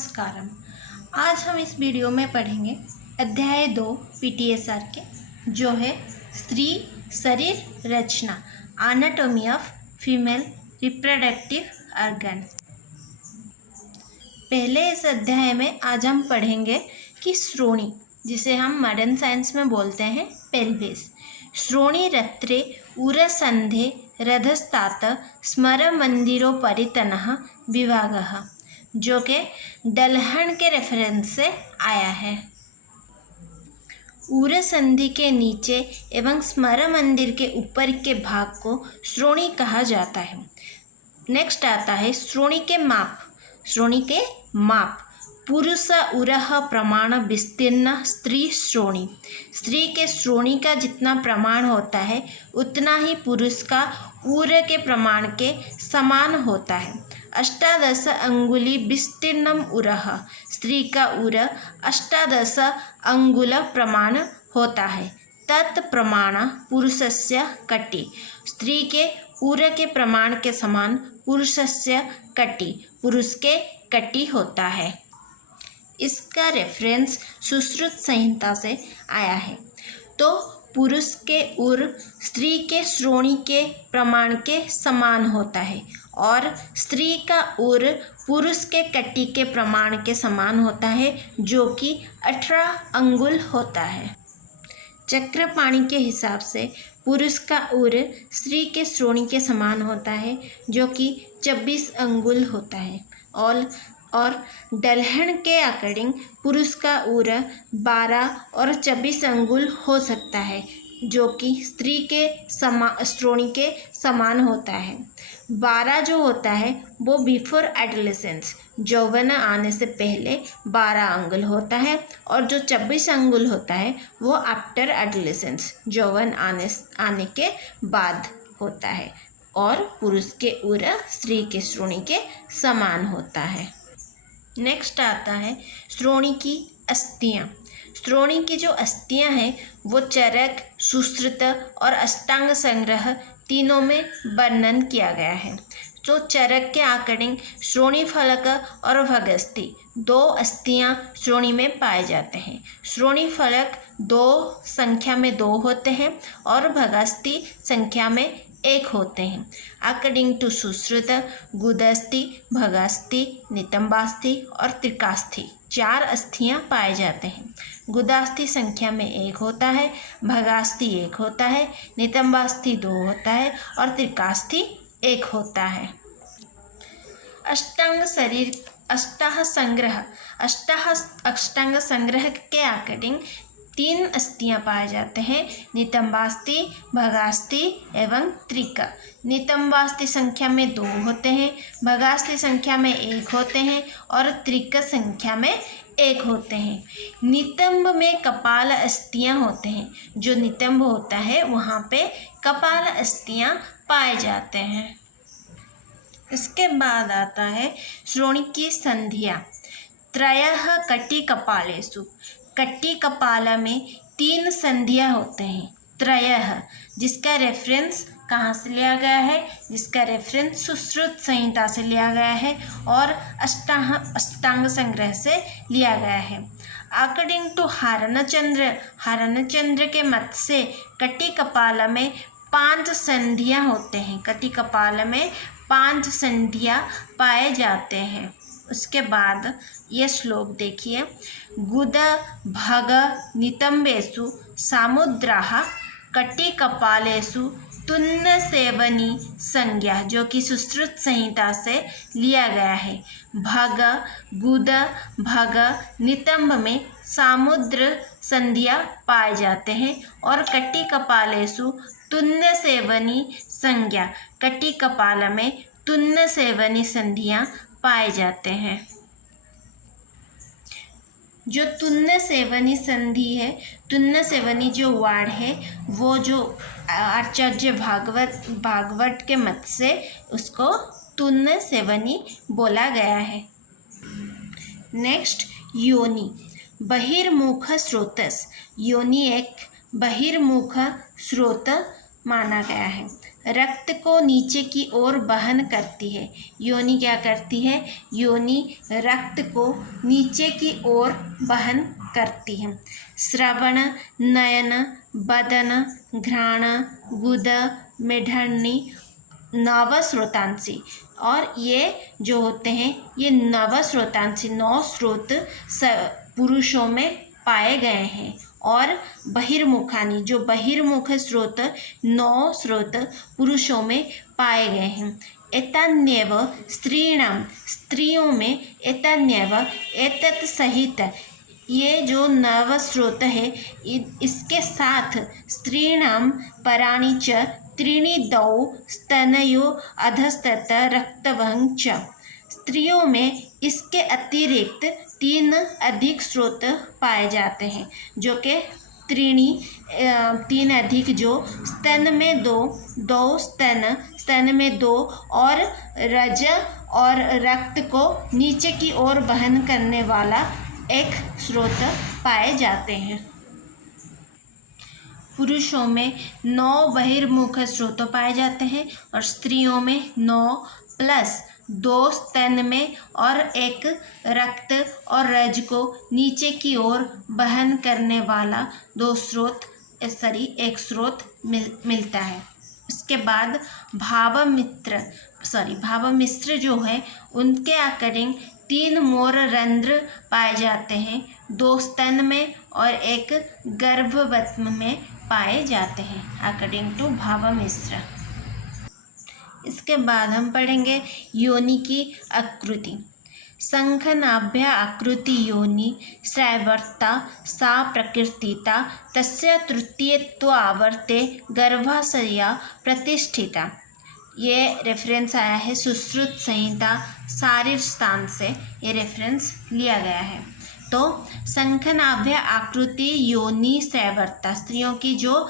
नमस्कारम। आज हम इस वीडियो में पढ़ेंगे अध्याय 2 पीटीएसआर के, जो है स्त्री शरीर रचना, anatomy of female reproductive organ. पहले इस अध्याय में आज हम पढ़ेंगे कि श्रोणी, जिसे हम मॉडर्न साइंस में बोलते हैं पेल्विस, श्रोणी रत्रे उरसंधे रधस्तात स्मरमंदिरोपरितनः विभागः, जो कि डलहन के रेफरेंस से आया है। उरसंधि के नीचे एवं स्मर मंदिर के ऊपर के भाग को श्रोणी कहा जाता है। नेक्स्ट आता है श्रोणी के माप। श्रोणी के माप पुरुष उरह प्रमाण विस्तीर्ण स्त्री श्रोणी। स्त्री के श्रोणी का जितना प्रमाण होता है उतना ही पुरुष का उर के प्रमाण के समान होता है। अष्टादश अंगुली विस्तीर्णम उरह। स्त्री का उर अष्टादश अंगुल प्रमाण होता है। तत्प्रमाण पुरुषस्य कटी। स्त्री के उर के प्रमाण के समान पुरुषस्य कटी, पुरुष के कटी होता है। इसका रेफरेंस सुश्रुत संहिता से आया है। तो पुरुष के उर स्त्री के श्रोणी के प्रमाण के समान होता है और स्त्री का उर पुरुष के कटी के प्रमाण के समान होता है, जो कि 18 अंगुल होता है। चक्रपाणी के हिसाब से पुरुष का उर स्त्री के श्रोणी के समान होता है, जो कि 26 अंगुल होता है। और डलहन के अकॉर्डिंग पुरुष का उर 12 और 24 अंगुल हो सकता है, जो कि स्त्री के श्रोणी के समान होता है। 12 जो होता है वो बिफोर एडोलेसेंस, यौवन आने से पहले 12 अंगुल होता है, और जो 26 अंगुल होता है वो आफ्टर एडोलेसेंस, यौवन आने के बाद होता है। और पुरुष के उर स्त्री के श्रोणी के समान होता है। नेक्स्ट आता है श्रोणी की अस्थियाँ। श्रोणी की जो अस्थियाँ हैं वो चरक, सुश्रुत और अष्टांग संग्रह तीनों में वर्णन किया गया है। तो चरक के अकॉर्डिंग श्रोणी फलक और भगस्थी 2 अस्थियाँ श्रोणी में पाए जाते हैं। श्रोणी फलक 2 संख्या में 2 होते हैं और भगस्थी संख्या में 1 होते हैं। अकॉर्डिंग टू सुश्रुत गुदस्थी, भगस्थी, नितंबास्थी और त्रिकास्थी 4 अस्थियाँ पाए जाते हैं। गुदास्थी संख्या में 1 होता है, भगास्थी 1 होता है, नितंबास्थी 2 होता है और त्रिकास्थी 1 होता है। अष्टांग शरीर अष्टांग संग्रह के अकॉर्डिंग 3 अस्थियाँ पाए जाते हैं, नितंबास्थी, भगास्थी एवं त्रिक। नितंबास्थी संख्या में 2 होते हैं, भगास्थी संख्या में 1 होते हैं और त्रिक संख्या में 1 होते हैं। नितंब में कपाल अस्थियाँ होते हैं। जो नितंब होता है वहाँ पे कपाल अस्थियाँ पाए जाते हैं। इसके बाद आता है श्रोणी की संधियाँ। त्रयः कटी कपालेषु। कटी कपाल में 3 संधियाँ होते हैं। त्रयः, जिसका रेफरेंस कहाँ से लिया गया है? जिसका रेफरेंस सुश्रुत संहिता से लिया गया है और अष्टांग संग्रह से लिया गया है। अकॉर्डिंग टू हरणचंद्र के मत से कटी कपाल में 5 संधियाँ होते हैं। कटी कपाल में 5 संधियाँ पाए जाते हैं। उसके बाद ये श्लोक देखिए। गुद भग नितंबेषु सामुद्राः कटी कपालेषु तुन्न सेवनी संज्ञा, जो कि सुश्रुत संहिता से लिया गया है। भग, गुद, भग, नितंब में सामुद्र संधियाँ पाए जाते हैं और कटी कपालेषु तुन्न सेवनी संज्ञा, कटी कपाल में तुन्न सेवनी संधियाँ पाए जाते हैं। जो तुन्न सेवनी संधि है, तुन्न सेवनी जो वार्ड है, वो जो आचार्य भागवत के मत से उसको तुन्न सेवनी बोला गया है। नेक्स्ट योनि, बहिर्मुख स्रोतस। योनि एक बहिर्मुख स्रोत माना गया है। रक्त को नीचे की ओर वहन करती है। योनि क्या करती है? योनि रक्त को नीचे की ओर वहन करती है। श्रवण, नयन, बदन, घ्राण, गुद, मेढरणी, नवस्रोतांसी। और ये जो होते हैं ये नवस्रोतांसी 9 स्रोत पुरुषों में पाए गए हैं। और बहिर्मुखानी जो बहिर्मुख स्रोत 9 स्रोत पुरुषों में पाए गए हैं। एतन्यव स्त्रीणाम, स्त्रियों में एतन्यव एतत् सहित ये जो नव स्रोत है इसके साथ स्त्रीणाम पराणि च त्रीणि दौ स्तनयो अधस्तत रक्तवं च। स्त्रियों में इसके अतिरिक्त 3 अधिक स्रोत पाए जाते हैं जो कि त्रीणी 3 अधिक जो स्तन में 2 स्तन में 2 और रज और रक्त को नीचे की ओर वहन करने वाला एक स्रोत पाए जाते हैं। पुरुषों में 9 बहिर्मुख स्रोत पाए जाते हैं और स्त्रियों में 9 प्लस 2 स्तन में और एक रक्त और रज को नीचे की ओर वहन करने वाला 2 स्रोत एक स्रोत मिलता है। उसके बाद भावमिश्र जो है उनके अकॉर्डिंग 3 मोर रंध्र पाए जाते हैं, 2 स्तन में और एक गर्भवत्म में पाए जाते हैं अकॉर्डिंग टू भावमिश्र। इसके बाद हम पढ़ेंगे योनि की आकृति। शंखनाभ्य आकृति योनि श्रैवर्ता सा प्रकृतिता तस्य तृतीयत्वावर्ते गर्भाशया प्रतिष्ठिता। ये रेफरेंस आया है सुश्रुत संहिता शारीर स्थान से ये रेफरेंस लिया गया है। तो शंखनाभ्य आकृति योनि श्रैवर्ता, स्त्रियों की जो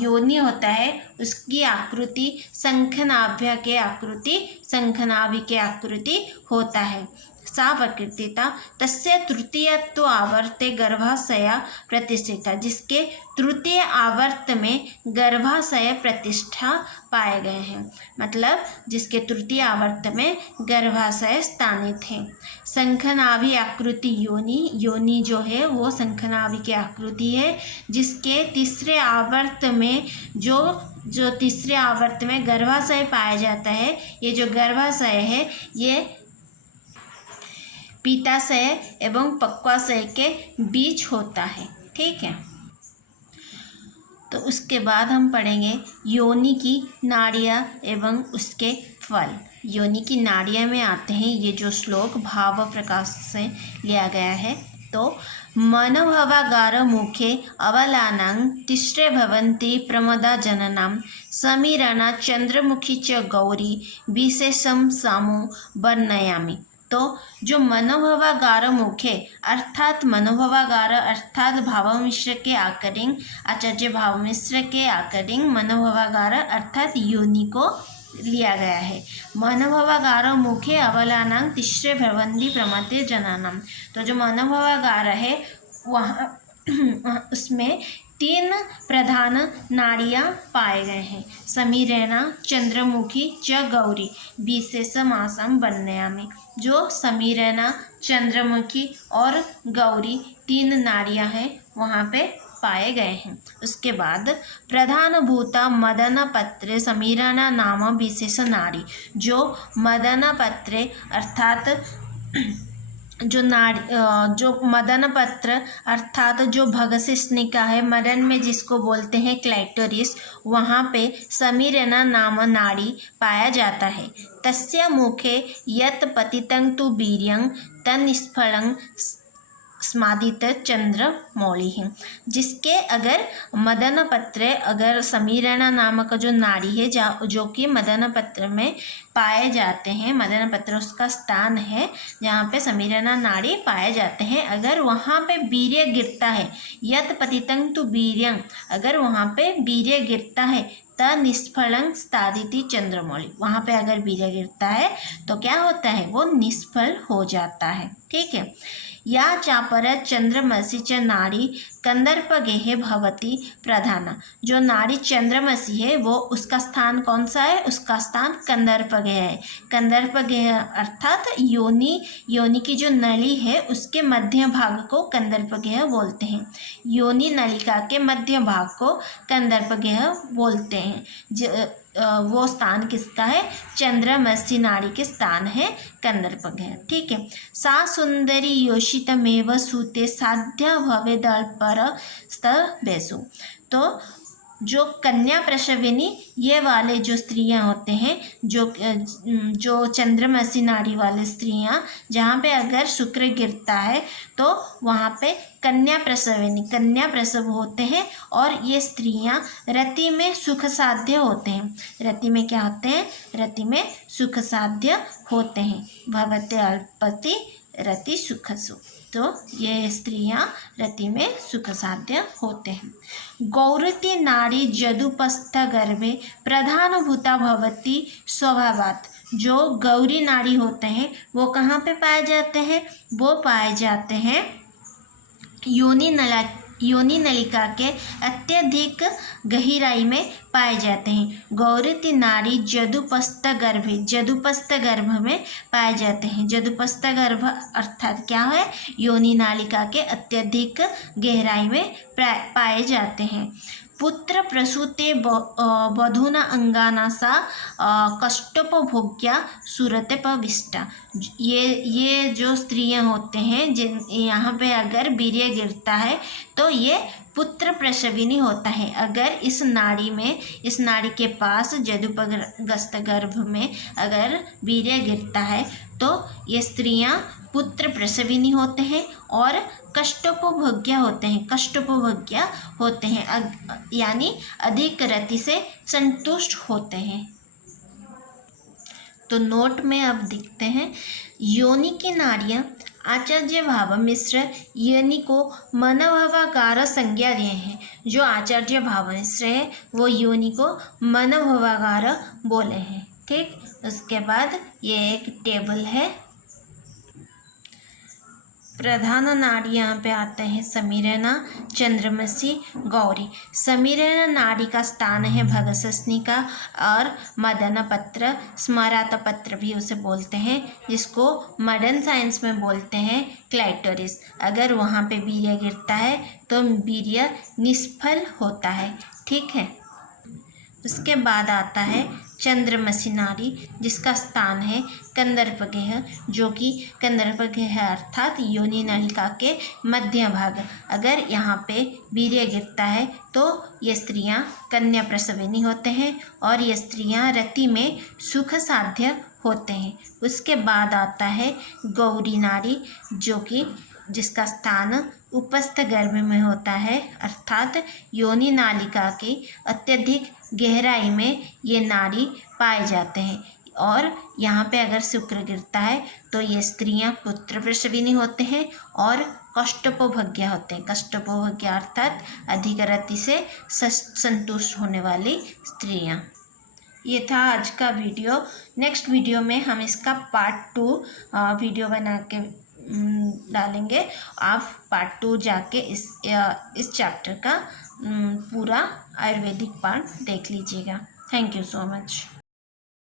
योनि होता है उसकी आकृति शंखनाभ्य के आकृति शंखनाभि के आकृति होता है। सा प्रकृतिता तस्य तृतीयत्व आवर्ते गर्भाशया प्रतिष्ठिता, जिसके तृतीय आवर्त में गर्भाशय प्रतिष्ठा पाए गए हैं, मतलब जिसके तृतीय आवर्त में गर्भाशय स्थानित है। शंखनाभि आकृति योनि जो है वो शंखनाभि की आकृति है जिसके तीसरे आवर्त में जो तीसरे आवर्त में गर्भाशय पाया जाता है। ये जो गर्भाशय है ये पित्ताशय एवं पक्वाशय के बीच होता है। ठीक है, तो उसके बाद हम पढ़ेंगे योनि की नाड़ियाँ एवं उसके फल। योनि की नाड़ियाँ में आते हैं ये जो श्लोक भाव प्रकाश से लिया गया है। तो मनोभवागार मुखे अवलानां तिस्रे भवन्ति प्रमदा जननां समीरणा चंद्रमुखी च गौरी विशेषम सामु वर्णयामि। तो जो मनोभवागार मुखे अर्थात मनोभवागार अर्थात भावमिश्र के अकॉर्डिंग आचार्य भावमिश्र के अकॉर्डिंग मनोभवागार अर्थात योनि को लिया गया है। मनोभवागार मुखे अवलानां तिस्रे भवन्ति प्रमदे जनानां। तो जो मनोभवागार है वहाँ उसमें 3 प्रधान नाड़ियाँ पाए गए हैं। समीरेणा चंद्रमुखी च गौरी विशेषमासम वर्णयामि। जो समीरेणा चंद्रमुखी और गौरी 3 नाड़ियाँ हैं वहाँ पे पाए गए हैं। उसके बाद प्रधान भूता मदन पत्रे समीरणा नाम विशेष नाड़ी। जो मदन पत्रे अर्थात जो मदन पत्र अर्थात जो भगशिष्णिका है मदन में जिसको बोलते हैं क्लाइटोरिस, वहाँ पे समीरणा नाम नाड़ी पाया जाता है। तस्य मुखे यत् पतितं तु वीर्यं तन्निष्फलं स्मादित चंद्रमौली है। जिसके अगर मदन पत्र अगर समीरणा नामक जो नाड़ी है जो कि मदन पत्र में पाए जाते हैं, मदन पत्र उसका स्थान है जहाँ पे समीरणा नाड़ी पाए जाते हैं, अगर वहाँ पे वीर्य गिरता है यत् पतितं तु वीर्यं, अगर वहाँ पे वीर्य गिरता है त निष्फलं स्तादिति चंद्रमौली, वहाँ पे अगर वीर्य गिरता है तो क्या होता है वो निष्फल हो जाता है। ठीक है, या चापर चंद्रमसी च नाड़ी कंदर्पगेह भवती प्रधाना। जो नाड़ी चंद्रमसी है वो उसका स्थान कौन सा है? उसका स्थान कंदर्पगेह है। कंदर्पगेह अर्थात योनि की जो नली है उसके मध्य भाग को कंदर्पगेह बोलते हैं। योनि नलिका के मध्य भाग को कंदर्पगेह बोलते हैं। वो स्थान किसका है? चंद्रमसी नाड़ी के स्थान है कंदर्पगेह। ठीक है। सा सुंदरी योषितमेव सूते साध्या भवेदल्परस्तबेसु। तो जो कन्या प्रसविनी ये वाले जो स्त्रियां होते हैं, जो चंद्रमसी नाड़ी वाले स्त्रियां, जहाँ पे अगर शुक्र गिरता है तो वहाँ पे कन्या प्रसव होते हैं और ये स्त्रियां रति में सुख साध्य होते हैं। रति में क्या होते हैं? रति में सुख साध्य होते हैं। भवते अल्पति रति सुखसु। तो ये स्त्रियां रति में सुख साध्य होते हैं। गौरती नाड़ी जदुपस्थ गर्भे प्रधानभूता भवती स्वभावात्। जो गौरी नाड़ी होते हैं वो कहाँ पे पाए जाते हैं? वो पाए जाते हैं योनि नलिका के अत्यधिक गहराई में पाए जाते हैं। गौरती नाड़ी जदुपस्थ गर्भ में पाए जाते हैं। जदुपस्थ गर्भ अर्थात क्या है? योनि नालिका के अत्यधिक गहराई में पाए जाते हैं। पुत्र प्रसूते बधूना अंगाना सा कष्टोपभोग्या सुरते पविष्टा। ये जो स्त्रियां होते हैं जिन यहाँ पे अगर वीर्य गिरता है तो ये पुत्र प्रसविनी होता है। अगर इस नाड़ी के पास जदुपस्थ गर्भ में अगर वीर्य गिरता है तो ये स्त्रियां पुत्र प्रसविनी होते हैं और कष्टोपभोग्या होते हैं, यानी अधिक रति से संतुष्ट होते हैं। तो नोट में अब देखते हैं, योनि की नाड़ियाँ आचार्य भाव मिश्र योनि को मनोभवाकार संज्ञा दिए हैं। जो आचार्य भाव मिश्र है वो योनि को मनोभवाकार बोले हैं। ठीक, उसके बाद ये एक टेबल है। प्रधान नाड़ी यहाँ पे आते हैं समीरना, चंद्रमसी, गौरी। समीरना नाड़ी का स्थान है भगससनिका और मदन पत्र, स्मरात पत्र भी उसे बोलते हैं, जिसको मॉडर्न साइंस में बोलते हैं क्लाइटोरिस। अगर वहाँ पे वीर्य गिरता है तो वीर्य निष्फल होता है। ठीक है। उसके बाद आता है चंद्रमसी नाड़ी, जिसका स्थान है कंदर्पगेह, जो कि कंदर्पगेह अर्थात योनि नलिका के मध्य भाग। अगर यहाँ पे वीर्य गिरता है तो ये स्त्रियाँ कन्या प्रसविनी होते हैं और ये स्त्रियाँ रति में सुख साध्य होते हैं। उसके बाद आता है गौरी नाड़ी, जिसका स्थान उपस्थ गर्भ में होता है, अर्थात योनि नालिका की अत्यधिक गहराई में ये नाड़ी पाए जाते हैं। और यहाँ पे अगर शुक्र गिरता है तो ये स्त्रियाँ पुत्र प्रसविनी होते हैं और कष्टोपभोग्या होते हैं। कष्टोपभोग्या अर्थात अधिक रति से संतुष्ट होने वाली स्त्रियाँ। ये था आज का वीडियो। नेक्स्ट वीडियो में हम इसका पार्ट 2 वीडियो बना के डालेंगे। आप पार्ट 2 जाके इस चैप्टर का पूरा आयुर्वेदिक पार्ट देख लीजिएगा। Thank you so much.